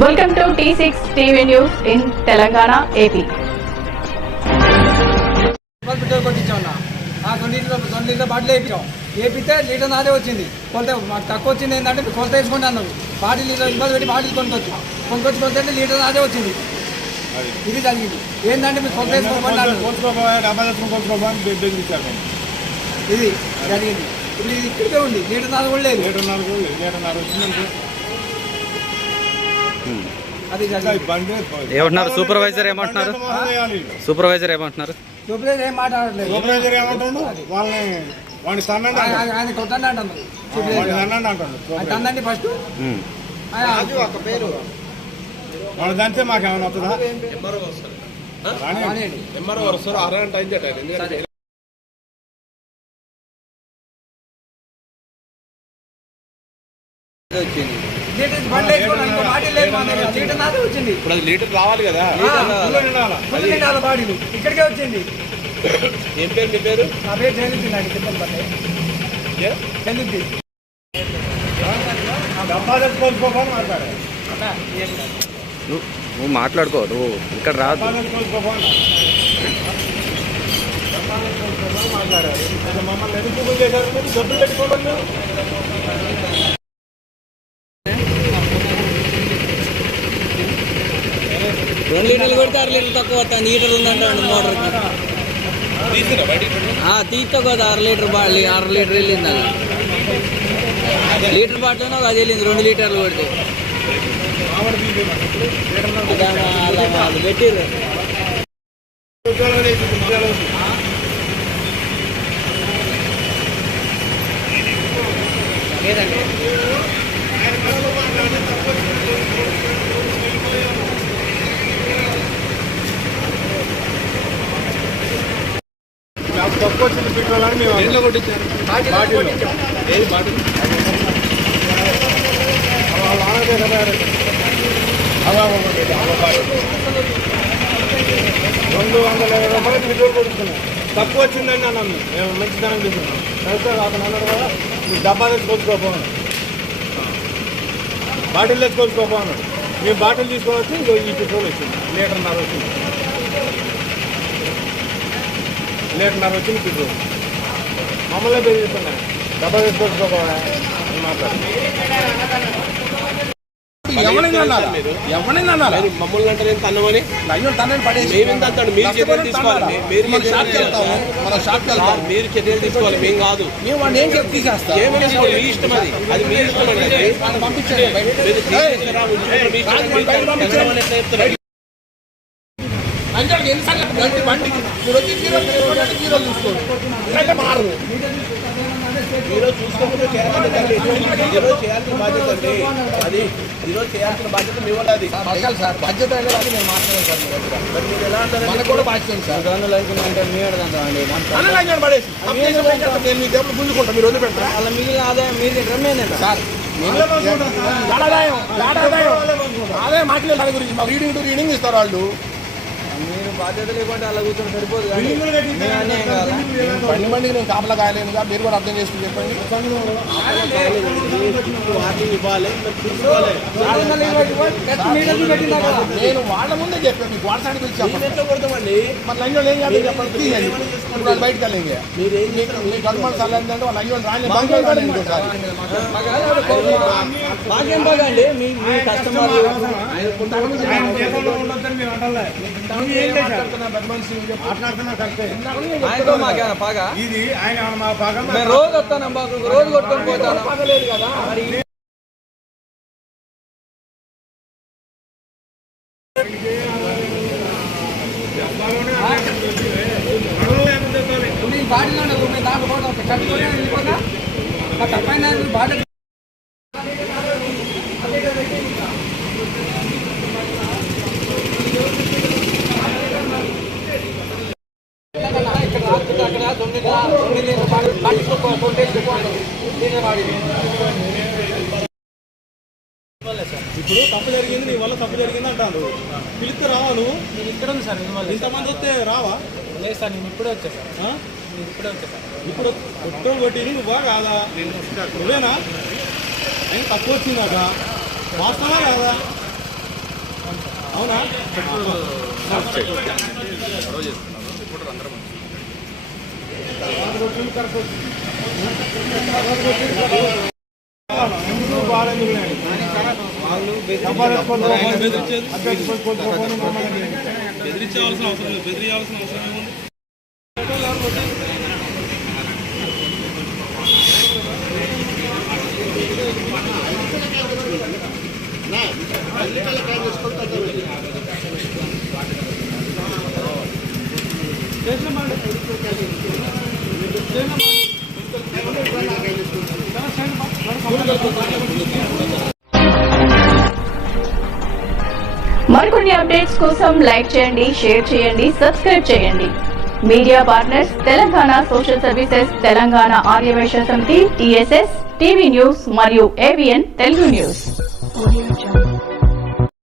Welcome to T six TV news in Telangana AP రూపాయలు petrol కొట్టించాం అన్న ఆ లీటర్ బాటిల్ వేయించాం వేపితే లీటర్ నాదే వచ్చింది కొలత మాకు తక్కువ వచ్చింది ఏంటంటే మీరు కొలత వేసుకోండి అన్నారు బాటిల్ లీటర్ ఇబ్బంది పెట్టి బాటిల్ కొనుక్కొచ్చు కొనుక్కొచ్చి కొలత అంటే లీటర్ నాదే వచ్చింది ఇది జరిగింది ఏంటంటే మీరు కొలత వేసుకోమని ఇది జరిగింది ఇప్పుడు ఇది ఇక్కడికే ఉంది లీటర్ నాలుగు కూడా లేదు లీటర్ నాలుగు లీటర్ నాలుగు వచ్చిందంటే ఏమంటున్నారు? సూపర్వైజర్ ఏమంటున్నారు? సూపర్వైజర్ ఏమంటున్నారు? చూపలేదు ఏం మాట్లాడలేదు సూపర్వైజర్ ఏమంటుండు? వాళ్ళని వాడిని తన్నండి ఆయన- కొట్టండి తన్నండి ఆయన తందండి ఫస్ట్. ఉమ్. వాడు దంతే మాకేమైనా వస్తుందా? రాని. రానియండి. లీటర్ బండి వేసుకోండి, ఇంకో బాటిల్ లేదు మా దగ్గర. లీటర్ నాదే వచ్చింది. ఇప్పుడు అది లీటర్ రావాలి కదా. నిండాలా? బాడీలు. ఇక్కడికే వచ్చింది. ఏం పేరు మీ పేరు? నా పేరు పట్టే. మాట్లాడారు నువ్వు మాట్లాడుకో నువ్వు ఇక్కడ రాదు మాట్లాడారు. మమ్మల్ని ఎందుకు చేశారు. డబ్బులు పెట్టుకోవాలి రెండు లీటర్లు కొడితే అర లీటర్ తక్కువ వస్తుంది లీటర్ ఉందంటాడు మోటార్కి తీస్తా కదా తీస్తే అర లీటర్ బా అర లీటర్ వెళ్ళింది అలా లీటర్ బాటిల్ ఒక అది వెళ్ళింది రెండు లీటర్లు కొడితే. పెట్టిర్రు. తక్కువ వచ్చింది పెట్రోల్ అని మేము కొట్టించారు. ఏది బాటిల్. రెండు వందల ఇరవై రూపాయలకి పెట్రోల్ కొడుతున్నాం తక్కువ వచ్చిందండి అన్నాను మేము. మంచిదనం తీసుకున్నాం. అయితే అతను అన్నాడు కదా మీరు డబ్బా తెచ్చుకోకపోను బాటిల్ తెచ్చుకోకపోను మేము బాటిల్ తీసుకోవచ్చు ఇంకో ఈ పెట్రోల్ వచ్చింది లీటర్న్నర వచ్చింది. లీటర్న్నర వచ్చింది పెట్రోల్ మమ్మల్ని పెరుగుతున్నాయి డబ్బా తెచ్చుకోకపోవా? అని మాట్లాడు ఎవరిని అన్నారా? ఎవరిని అన్నారా? మీరు మమ్మల్ని అంటే ఎంత అన్నమని అయ్యో తనని పడేసి మేమేం అంటాడు మీరు చర్యలు తీసుకోవాలి. మీరు మనం షాప్కి వెళ్తాము మనం షాప్కి సార్, వెళ్తాము మీరు చర్యలు తీసుకోవాలి మేము కాదు. మేము వాడిని ఏం చెప్పి తీసేస్తాం? తీసుకోవాలి? మీ ఇష్టం అది. అది మీ ఇష్టం అండి. పంపించండి బయటికి. మీరు తీసేస్తారా, ఉంచుకుంటారా, మీ ఇష్టం. మీరు తెలవని ఎట్లా చెప్తారు? అంజలికి ఎన్నిసార్లు? బండికి మీరు వచ్చి జీరో జీరో చూసుకోండి. మారదు ఈరోజు చూసుకోకుండా చేయాల్సిన తల్లి. ఈరోజు చేయాల్సిన బాధ్యత అండి. అది ఈరోజు చేయాల్సిన బాధ్యత మీ వల్ల అది. అడగాలి సార్ బాధ్యత అనేది నేను మాట్లాడాను సార్ మరి మీరు ఎలా అంటారు మనకు కూడా బాధ్యత ఉంది సార్. రెండు అంటే మీ అడగండి పడేసి. నేను మీ దేవుడు గుంజుకుంటా మీరు వదిలిపెడతా. అలా మిగిలిన ఆదాయం మీరు తింటాం సార్ ఆదాయం ఆదాయం ఆదాయం. మాట్లాడే దాని గురించి మాకు. రీడింగ్ టు రీడింగ్ ఇస్తారు వాళ్ళు. మీరు బాధ్యత లేకుంటే అలా కూర్చొని సరిపోదు బండి బండికి నేను కాపలా కాయలేనుగా మీరు కూడా అర్థం చేసుకుని చెప్పండి. నేను వాళ్ళ ముందే చెప్పాను మీకు వాట్సాప్ గురించి చెప్పండి. మరి లంజోలు ఏం చేయాలి చెప్పండి. తీయండి. ఇప్పుడు వాళ్ళు బయటకు వెళ్ళండి. మీరేం మీకు మీ కనుమలు చల్లంటే వాళ్ళు లంజోలు రాని మాకేం బాగండి మీ మీ కస్టమర్ మాట్లాడుతున్నా ఆయనతో మాకేమైనా బాగా ఇది ఆయన మా భాగం మేము రోజు వస్తాను బాగా రోజు కొట్టుకొని పోతాను. కదా బాడీలో ఉన్న దాకా బాడీ ఇక్కడ రాత్రి అక్కడ తొమ్మిది తొమ్మిది లీటర్ బాడీ బాడీకి కొట్టేసి లీటర్ బాడీ ఇప్పుడు తప్పు జరిగింది నీ వల్ల తప్పు జరిగింది అంటాను పిలిస్తే రావా నువ్వు నేను ఇక్కడ ఉంది సార్ ఇంతమంది వస్తే రావా? లేదు సార్ నేను ఇప్పుడే వచ్చా సార్? నేను ఇప్పుడే వచ్చా సార్. ఇప్పుడు పెట్రోల్ కొట్టి నువ్వా కాదా? నువ్వేనా? ఆయన తక్కువ వచ్చిందాక వాస్తవా కాదా? అవునా? ఎందుకు లేండి? డబ్బా తెచ్చుకొని పోనీ. అది తెచ్చుకొని పోనీ, మమ్మల్ని బెదిరించాల్సిన అవసరం లేదు బెదిరించాల్సిన అవసరం ఏముంది మరికొన్ని అప్డేట్స్ కోసం లైక్ చేయండి షేర్ చేయండి సబ్స్క్రైబ్ చేయండి. Media partners Telangana social services Telangana Aryavysya Samiti TSS TV news మరియు ఏవిఎన్ తెలుగు న్యూస్.